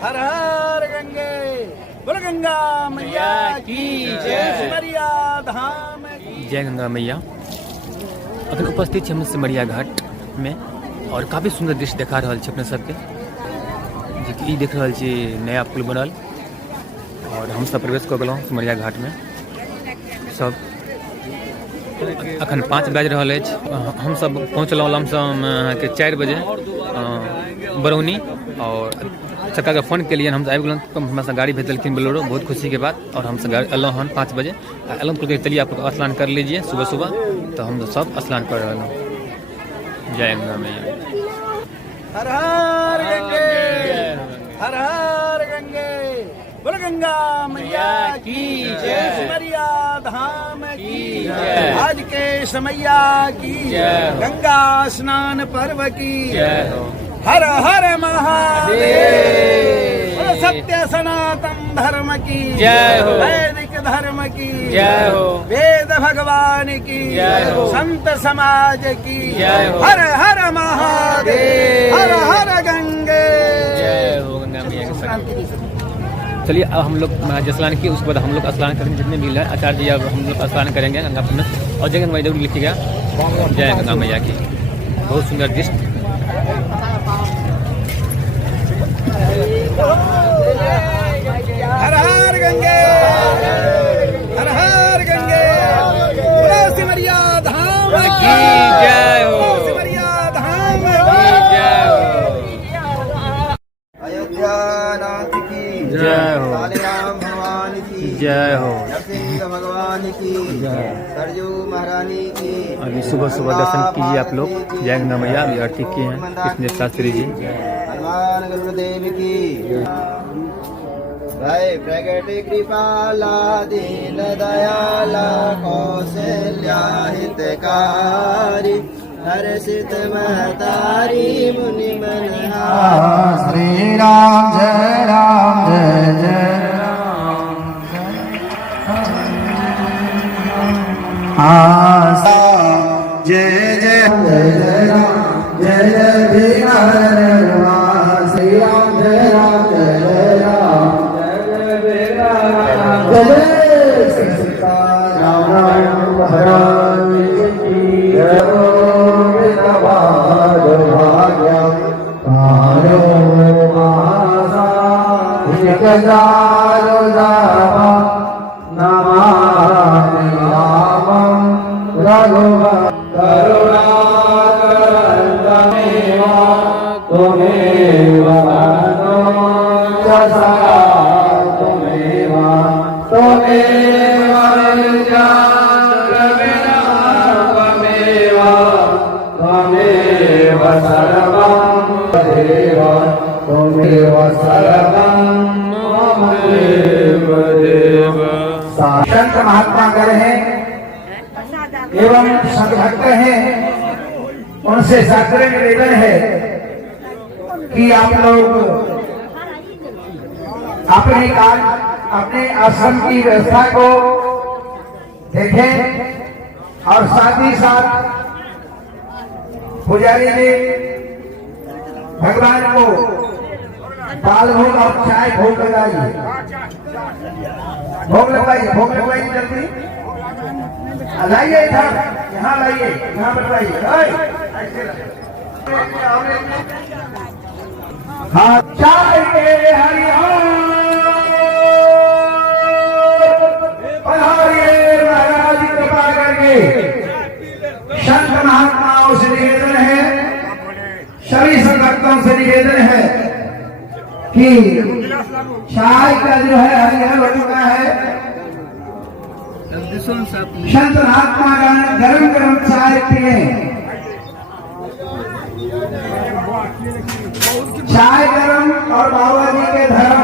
हर हर गंगे बोल गंगा मैया की जय। सिमरिया धाम की जय गंगा मैया। अखन उपस्थित छै हम सिमरिया घाट में और काफ़ी सुंदर दृश्य देखा रहा है अपने सबके, जे कि देख रहा छी नया पुल बनल और हम सब प्रवेश कर गलहुँ सिमरिया घाट में। सब अखन 5 बाजि रहल अछि, हम सब पहुँचलहुँ लमसम के 4 बजे बरौनी और चक्का के फोन केलियन, हम आबि गेलहुँ। हमरा गाड़ी भेज देलखिन बोलेरो, बहुत खुशी के बात। और हम सब एलहुँ हन 5 बजे एलहुँ तो चलिए आप लोग स्नान कर लीजिए सुबह सुबह, तो हम सब स्नान कर रहे हैं। जय गंगा मैया। हर हर गंगे हर हर गंगे बोल गंगा मैया की जय। सिमरिया धाम की जय। आज के समैया की जय। गंगा स्नान पर्व की जय। हर हर महादेव। सत्य सनातन धर्म की जय हो। वैदिक धर्म की जय हो। वेद भगवान की जय हो। संत समाज की जय हो। हर हर महादेव। हर हर गंगे जय हो। गंगा मैया की चलिए अब हम लोग महाराज स्नान किए, उसके बाद हम लोग स्नान करेंगे। जितने भी आचार्य जी अब हम लोग स्नान करेंगे गंगा में। और जगह मैया जरूर लिखिएगा जय गंगा मैया की। बहुत सुंदर दृश्य। हर हर गंगे हर हर गंगे बोलो सिमरिया धाम की जय हो। सिमरिया धाम की जय हो। अयोध्या नाथ की जय हो। कालीराम भगवान की जय हो। नरसिंह भगवान की जय। सरजू महारानी की। अभी सुबह सुबह दर्शन कीजिए आप लोग। जय गंगा मैया। अभी आरती किए हैं कृष्ण शास्त्री जी। हनुमान गुरुदेव की भय प्रगट कृपाला दीन दयाला कौशल्या हितकारी हर्षित महतारी मुनि मनहारी। श्री राम जय जय राम जय जय राम जय जय भीम श्री राम जय राम जय राम जय सीता राम महाराज की जय। संत महात्मा गण हैं एवं संत भक्त हैं, उनसे सादर निवेदन है कि आप लोग अपने आश्रम की व्यवस्था को देखें और साथ ही साथ पुजारी ने भगवान को बाल भोग और चाय भोग लगाइए। भोग लगवाइए जल्दी लाइए, यहाँ लाइए, यहाँ बनवाइए। हाँ चाय के हरिओम पधारिए महाराज कृपा करके। संत महात्माओं से निवेदन है, सभी संगठनों से निवेदन है कि चाय का जो है हरिहर होने का है। संत महात्मा गरम गरम चाय पिए। चाय गरम और बाबा जी के धर्म।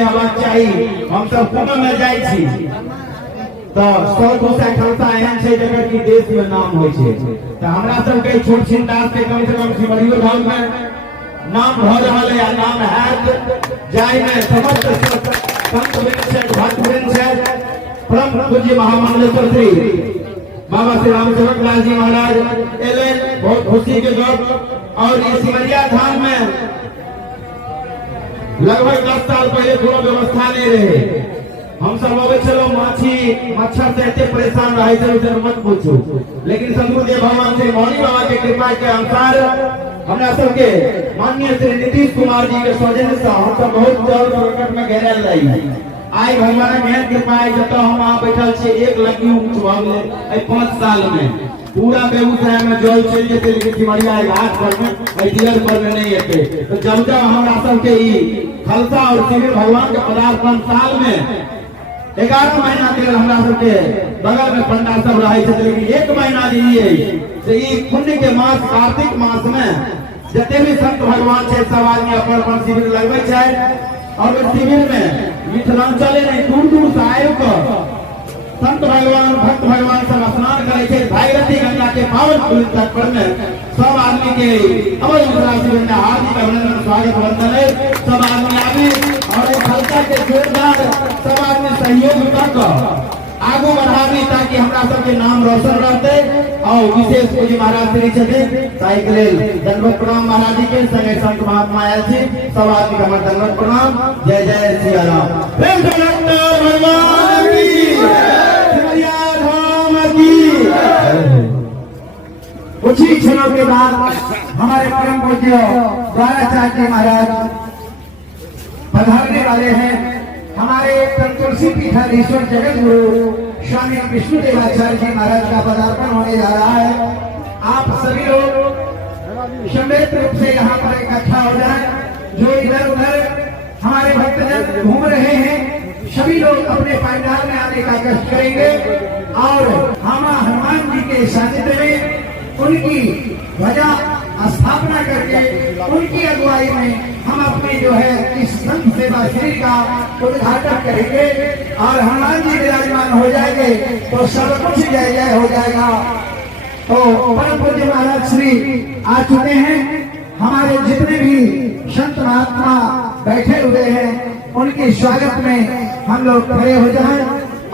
हेबाक चाही। हम सब कुंभ में जाइ छी तो 100-200 खलसा एहन छै जकर की देश में नाम होइ छै। तो हमरा सब के छोट छिनदास के कम से कम सिमरियो धाम में नाम भ रहल है, नाम हैत जाय में समस्त संत वृंद छै, भक्त वृंद छै। परम पूज्य महामंडलेश्वर श्री बाबा श्री रामचंद्र लाल जी महाराज एले, बहुत खुशी के गप। और इस सिमरिया धाम में लगभग 10 साल पहले कोनो व्यवस्था नहीं रहे। हम सब अबे चलो माछी मच्छर से एते परेशान रहे थे, मत पूछो। लेकिन सदगुरुदेव भगवान श्री मौली बाबा के कृपा के अनुसार हमरा सबके माननीय श्री नीतीश कुमार जी के सौजन्य से हम सब बहुत जल्द प्रकट में घेरल रही। आई भगवान के कृपा है, जब हम वहाँ बैठल छे 1 लाख ऊँच 5 साल में पूरा बेगूसराय में जल चल जेते, लेकिन सिमरिया घाट पर में दियर पर में नहीं आते। तो जब जब हमरा सबके खलसा और शिविर भगवान के पदार्पण साल में 11 महीना के हमरा सबके बगल में पंडा सब रहे थे, लेकिन 1 महीना दिए से ई पुण्य के मास कार्तिक मास में जते भी संत भगवान छे सब आदमी अपन शिविर लगवे छे। और उस शिविर में मिथिलांचल नहीं दूर से आयो कर संत भगवान भक्त भगवान सब स्नान करे थे। भागीरथी गंगा के पावन तट पर में सब आदमी के अवश्य शिविर में हार्दिक अभिनंदन स्वागत वंदन है। सब आदमी आवे और खलसा के जोरदार सब आदमी सहयोग कर आगू बढ़ावी, ताकि हमरा सबके नाम रोशन रहते। और विशेष पूज्य महाराज श्री छथिन ताहि के लेल दंडवत प्रणाम महाराज जी के संगे संत महात्मा आयल छी। सब आदमी के हमर दंडवत प्रणाम। जय जय सिया राम। प्रेम से डॉक्टर भगवान की सिमरिया धाम की। कुछ ही क्षणों के बाद हमारे परम पूज्य द्वाराचार्य महाराज पधारने वाले हैं। हमारे तुलसी पीठाधीश्वर जगत गुरु स्वामी विष्णुदेवाचार्य जी महाराज का पदार्पण होने जा रहा है। आप सभी लोग सम्मिलित रूप से यहाँ पर इकट्ठा हो जाए। जो इधर उधर हमारे भक्तजन घूम रहे हैं, सभी लोग अपने पंडाल में आने का कष्ट करेंगे। और हम हनुमान जी के सानिध्य में उनकी ध्वजा स्थापना करके उनकी अगुवाई में हम अपने जो है इस संत सेवा श्री का उद्घाटन करेंगे। और हनुमान जी विराजमान हो जाएंगे तो सब कुछ जय जय हो जाएगा। तो परम पूज्य महाराज श्री आ चुके हैं। हमारे जितने भी संत महात्मा बैठे हुए हैं उनके स्वागत में हम लोग खड़े हो जाएं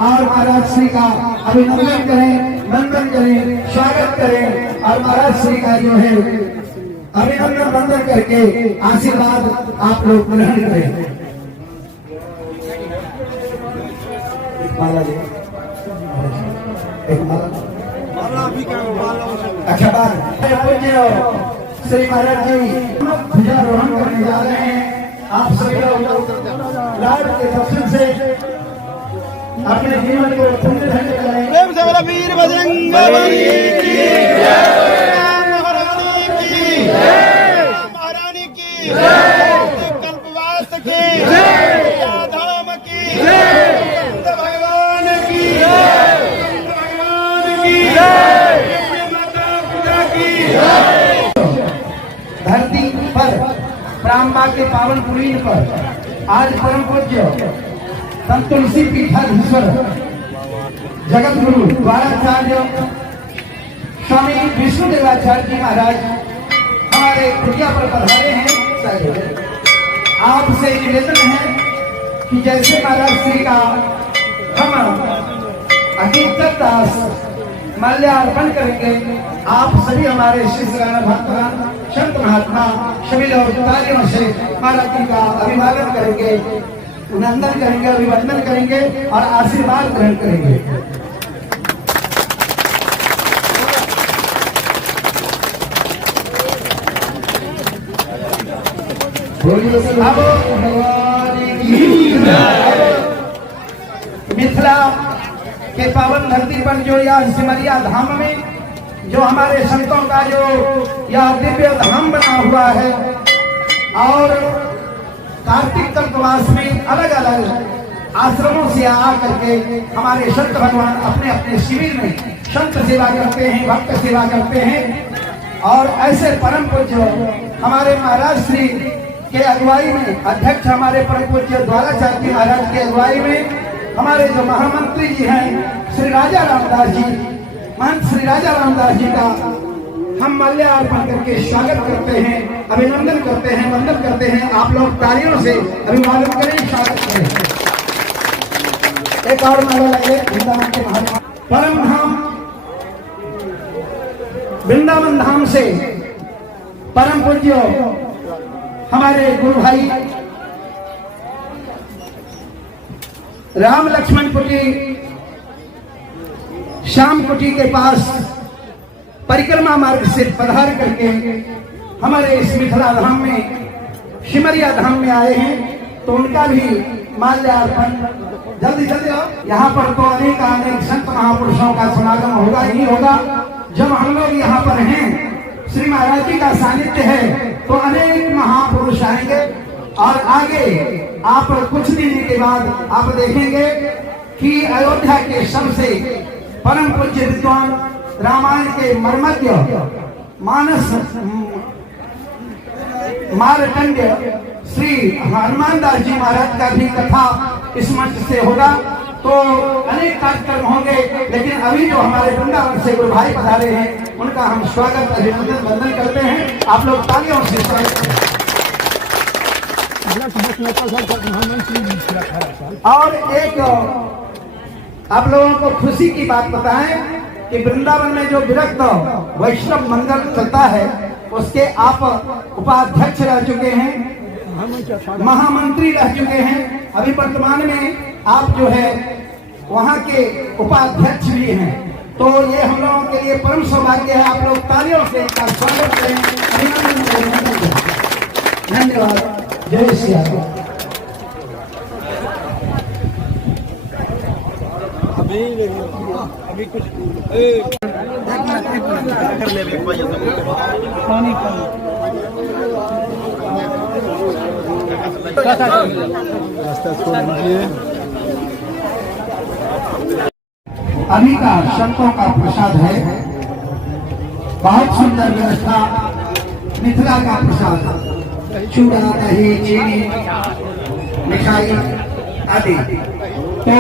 और महाराज श्री का अभिनंदन करें, वंदन करें, स्वागत करें। और महाराज श्री का जो है अभिनंदन वंदन करके आशीर्वाद आप लोग ग्रहण करें। अच्छा बात पूज्य श्री महाराज जी ध्वजारोहण करने जा रहे हैं। आप सभी लोग लाल के दर्शन से अपने जीवन को पुण्य धन्य करें। प्रेम से बोलो वीर बजरंग बली की जय, महारानी की जय, महारानी की जय, कल्पवास की जय, धाम की जय, भगवान की जय, भगवान की जय, माता पिता की जय। धरती पर ब्रह्मा के पावन पुरीन पर आज परम पूज्य संत तुलसी पीठाधीश्वर जगत गुरु द्वाराचार्य स्वामी विष्णुदेवाचार्य जी महाराज हमारे कुटिया पर पधारे हैं। आपसे निवेदन है कि जैसे महाराज श्री का हम अकीकत दास माल्यार्पण करेंगे, आप सभी हमारे शिष्यगण भक्तगण संत महात्मा सभी लोग तालियों से महाराज जी का अभिवादन करेंगे, अभिनंदन करेंगे, अभिवंदन करेंगे और आशीर्वाद ग्रहण करेंगे। मिथिला के पावन धरती पर जो यह सिमरिया धाम में जो हमारे संतों का जो यह दिव्य धाम बना हुआ है और कार्तिक कल्पवास में अलग अलग आश्रमों से आकर के हमारे संत भगवान अपने अपने शिविर में संत सेवा करते हैं, भक्त सेवा करते हैं। और ऐसे परम पूज्य हमारे महाराज श्री के अगुवाई में, अध्यक्ष हमारे परम पूज्य द्वाराचार्य जी महाराज के अगुवाई में हमारे जो महामंत्री जी हैं श्री राजा रामदास जी, महंत श्री राजा रामदास जी का हम माल्यार्पण करके स्वागत करते हैं, अभिनंदन करते हैं, वंदन करते हैं। आप लोग तालियों से अभिवादन करें, स्वागत करें। एक और माला लगे वृंदावन के महाराज परम धाम, वृंदावन धाम से परम पूज्य हमारे गुरु भाई राम लक्ष्मण कुटी, श्याम कुटी के पास परिक्रमा मार्ग से पधार करके हमारे इस मिथिला धाम में, सिमरिया धाम में आए हैं, तो उनका भी माल्यार्पण जल्दी जल्दी। यहाँ पर तो अनेक संत महापुरुषों का समागम होगा ही होगा। जब हम लोग यहाँ पर हैं, श्री महाराज जी का सानिध्य है, तो अनेक महापुरुष आएंगे और आगे आप कुछ दिन के बाद आप देखेंगे कि अयोध्या के सबसे परम पूज्य विद्वान, रामायण के मर्मज्ञ, मानस मार्कंड्य श्री हनुमान दास जी महाराज का भी कथा इस मंच से होगा। तो अनेक कार्यक्रम होंगे, लेकिन अभी जो हमारे वृंदावन से गुरु भाई पधारे हैं, उनका हम स्वागत, अभिनंदन, वंदन करते हैं। आप लोग तालियों से स्वागत करें। और एक आप लोगों को खुशी की बात बताएं कि वृंदावन में जो विरक्त वैष्णव मंदिर चलता है, उसके आप उपाध्यक्ष रह चुके हैं, महामंत्री रह चुके हैं, अभी वर्तमान में आप जो है वहाँ के उपाध्यक्ष भी हैं। तो ये हम लोगों के लिए परम सौभाग्य है। आप लोग तालियों से इनका स्वागत करें, अभिनंदन करें। धन्यवाद। जय श्री राम। अभी कुछ रास्ता छोड़ दीजिए। अभी का संतों का प्रसाद है, बहुत सुंदर व्यवस्था, मिथिला का प्रसाद, चूड़ा, दही, चीनी, मिठाई आदि। तो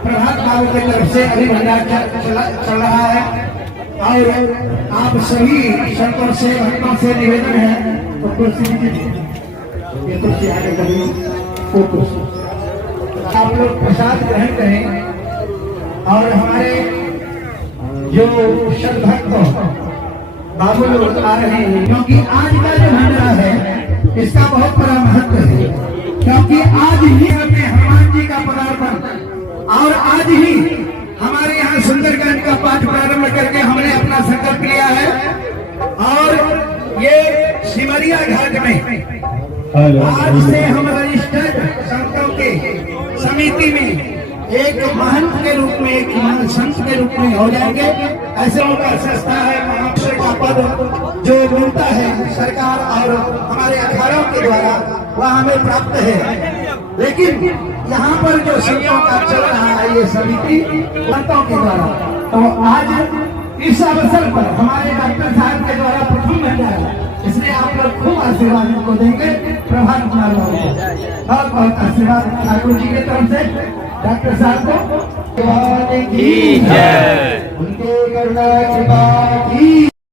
प्रभात काल की तरफ से अभी भंडार चल रहा है और आप सभी संतों से, भक्तों से निवेदन है तो कुर्सी आगे करिए, वो कुर्सी आप लोग प्रसाद ग्रहण करें। और हमारे जो श्रद्धाभक्त बाबू लोग आ रहे हैं, क्योंकि आज का जो भंडारा है इसका बहुत बड़ा महत्व है, क्योंकि आज ही अपने हनुमान जी का पदार्पण और आज ही हमारे यहाँ सुंदरकांड का पाठ प्रारंभ करके हमने अपना संकल्प लिया है। और ये सिमरिया घाट में आज से हम रजिस्टर्ड संतों के समिति में एक महंत के रूप में, एक संत के रूप में हो जाएंगे। ऐसे उनका संस्था है, महाशय का पद जो मिलता है सरकार और हमारे अखाड़ों के द्वारा वह हमें प्राप्त है। लेकिन यहाँ पर जो संतों का चल रहा है ये समिति संतों के द्वारा, तो आज इस अवसर पर हमारे डॉक्टर साहब के द्वारा प्रथम भंडारा, इसलिए आप लोग खूब आशीर्वाद उनको देंगे। प्रभात कुमार बाबू को बहुत बहुत आशीर्वाद ठाकुर जी की तरफ से डॉक्टर साहब को, उनके करुणा कृपा